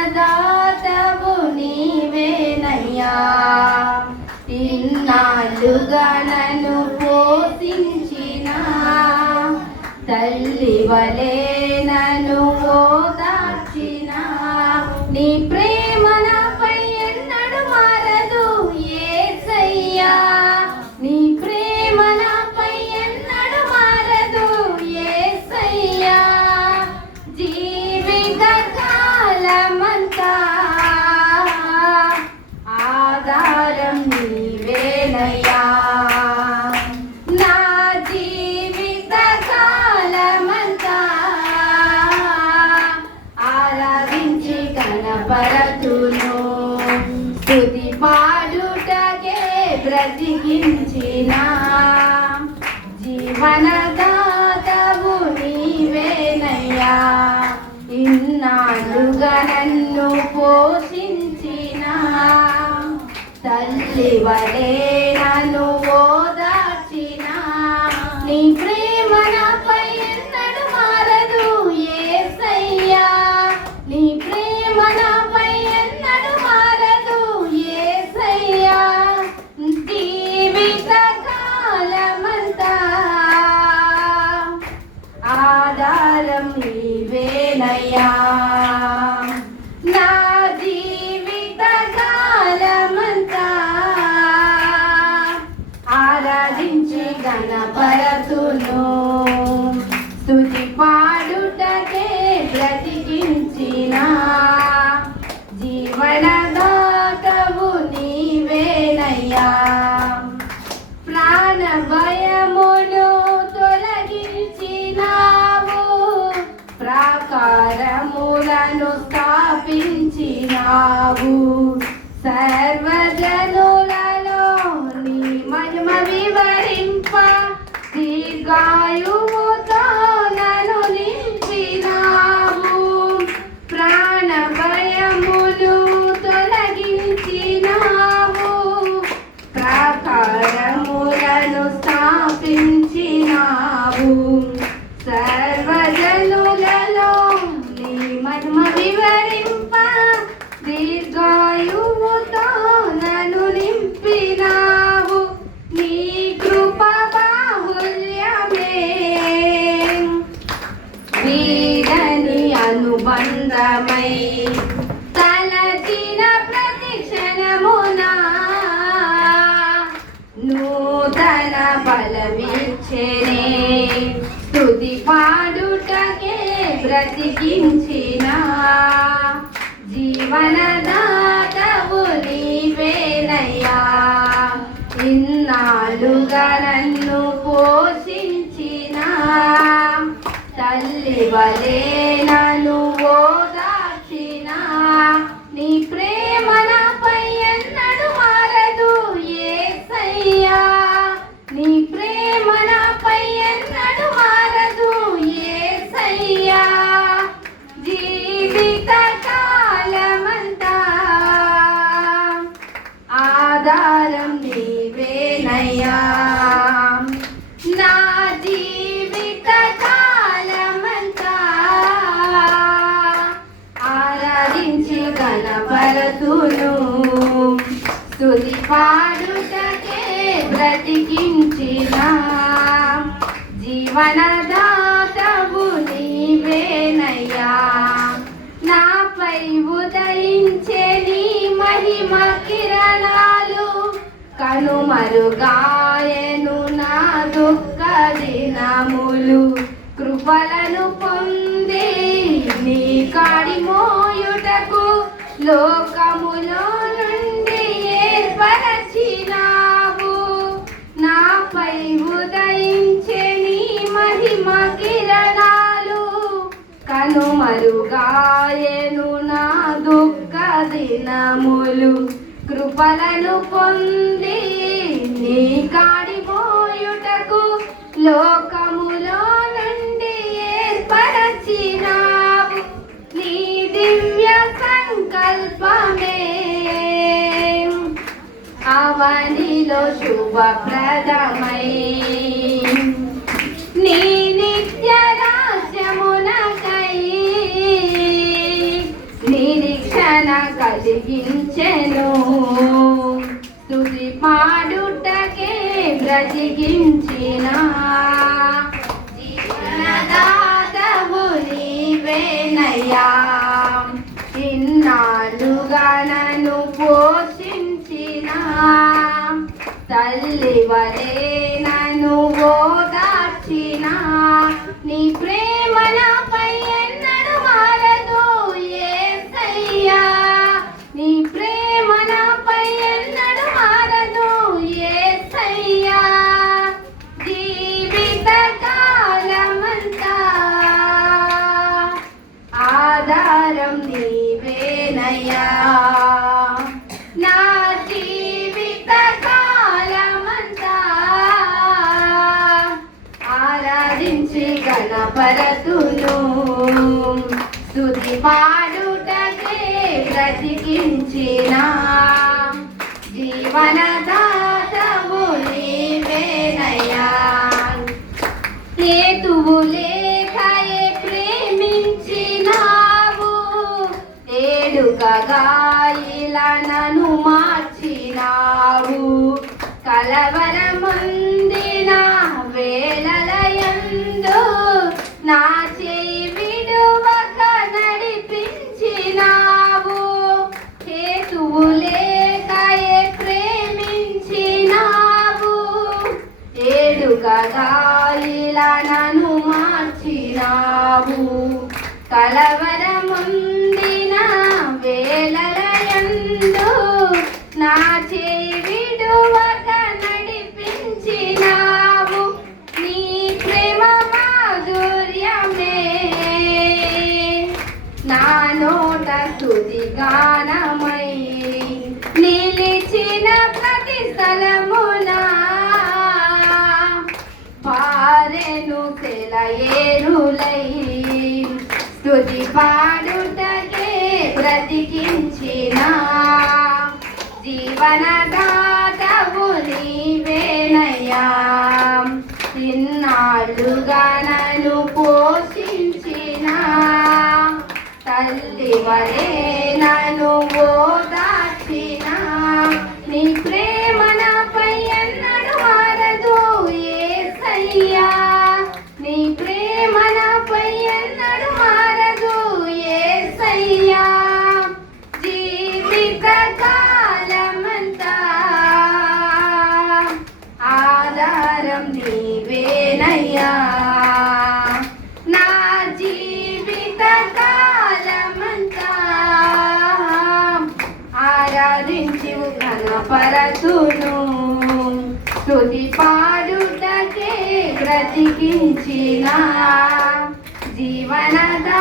జీవనదాతవు నీవేనయ్యా. ఇన్నాళ్ళుగా నన్ను పోషించిన తల్లి వలె నన్ను ఓదార్చిన నీ ప్రేమ నాపై ఎన్నడూ మారదు యేసయ్యా. నీ ప్రేమ నాపై ఎన్నడూ మారదు యేసయ్యా. జీవిత కాలమంతా ఆధారం నీవేనయ్యా. నా జీవిత కాలమంతా ఆరాధించి కనపరతును. స్తుతి పాడుటకే బ్రతికించిన జీవనదాతవు నీవేనయ్యా. ఇన్నాళ్ళుగా నన్ను పోషించిన తల్లి వలె నన్ను ఓదార్చిన నీ ప్రేమ నాపై ఎన్నడూ మారదు యేసయ్యా. నీ ప్రేమ నాపై ఎన్నడూ మారదు యేసయ్యా. జీవిత కాలమంతా ఆధారం నీవేనయ్యా. నా జీవిత కాలమంతా ఆరాధించి గణపరతును. స్తుతి పాడుటకే బ్రతికించిన జీవనదాతవు నీవేనయ్యా. ప్రాణ భయమును తొలగించినావు, ప్రాకారములను స్థాపించినావు. సర్వజనులలో నీ మహిమ వివరింప దీర్ఘాయువుతో నన్ను నింపినావు. ప్రాణ భయములు తొలగించినావు, ప్రాకారములను స్థాపించినావు. సర్వజనులలో నీ మహిమ వివరింప దీర్ఘాయువుతో నన్ను నింపినావు. నీ కృప బాహుల్యమే వీడని అనుబంధమై తలచిన ప్రతి క్షణమునా నూతన బలమిచ్చెనే. స్తుతి పాడుటకే బ్రతికించిన జీవనదాతవు నీవేనయ్యా. ఇన్నాళ్ళుగా నన్ను పోషించిన తల్లి వలె నన్ను ఓదార్చిన నీ ప్రేమ నాపై ఎన్నడూ మారదు యేసయ్యా. నీ ప్రేమ నాపై ఎన్నడూ మారదు యేసయ్యా. జీవిత కాలమంతా ఆధారం నీవేనయ్యా. నా జీవిత కాలమంతా ఆరాధించి గణపరతును. స్తుతి పాడుటకే బ్రతికించిన జీవనదాతవు నీవేనయ్యా. నాపై ఉదయించే నీ మహిమ కిరణాలు కనుమరుగాయెను నా దుఃఖ దినములు. కృపలను పొంది నీ కాడి మోయుటకు లోకములో నుండి ఏర్పరచినావు. నాపై ఉదయించే నీ మహిమ కిరణాలు కనుమరుగాయెను నా దుఃఖ దినములు. కృపలను పొంది నీ కాడి మోయుటకు లోకములో నుండి ఏర్పరచినావు. నీ దివ్య సంకల్పమే అవనిలో శుభప్రదమై నీ నిత్య రాజ్యమునకై కలిగించెను స్తుతి పాడుటకే బ్రతికించిన జీవనదాతవు నీవేనయ్యా ఇన్నాళ్ళుగా నన్ను పోషించిన తల్లి వలె నన్ను ఓదార్చిన నీ ప్రేమ నాపై ఎన్నడూ మారదు యేసయ్యా నీ ప్రేమ నాపై ఎన్నడూ మారదు యేసయ్యా జీవిత కాలమంతా ఆధారం నీవేనయ్యా నా జీవిత కాలమంతా ఆరాధించి గణపరతును స్తుతి పాడుటకే బ్రతికించిన జీవనదాతవు నీవేనయ్యా హేతువు లేకయే ప్రేమించినావు ఏడుకగా ఇలా నన్ను మార్చినావు కలవరమందిన వేళలయందు నా చేయి విడువక నడిపించినావు హేతువు లేకయే ప్రేమించినావు ఏడుకగా ఇలా నన్ను మార్చినావు కలవరముందిన వేళలయందు నా చేయి విడువక నడిపించినావు నీ ప్రేమ మాధుర్యమే నా నోట స్తుతి గానమై నిలిచిన ప్రతి స్థలమునా పారెను సెలయేరులై స్తుతి పాడుటకే బ్రతికించిన జీవనదాతవు నీవేనయ్యా ఇన్నాళ్ళుగా నన్ను పోషించిన తల్లి వలె నన్ను ఓదార్చిన నీ ప్రేమ నాపై ఎన్నడూ మారదు యేసయ్యా నీ ప్రేమ నాపై ఎన్నడూ మారదు యేసయ్యా జీవిత కాలమంతా ఆధారం నీవేనయ్యా నా జీవిత కాలమంతా ఆరాధించి ఘనపరతును స్తుతి పాడుటకే బ్రతికించిన జీవనదా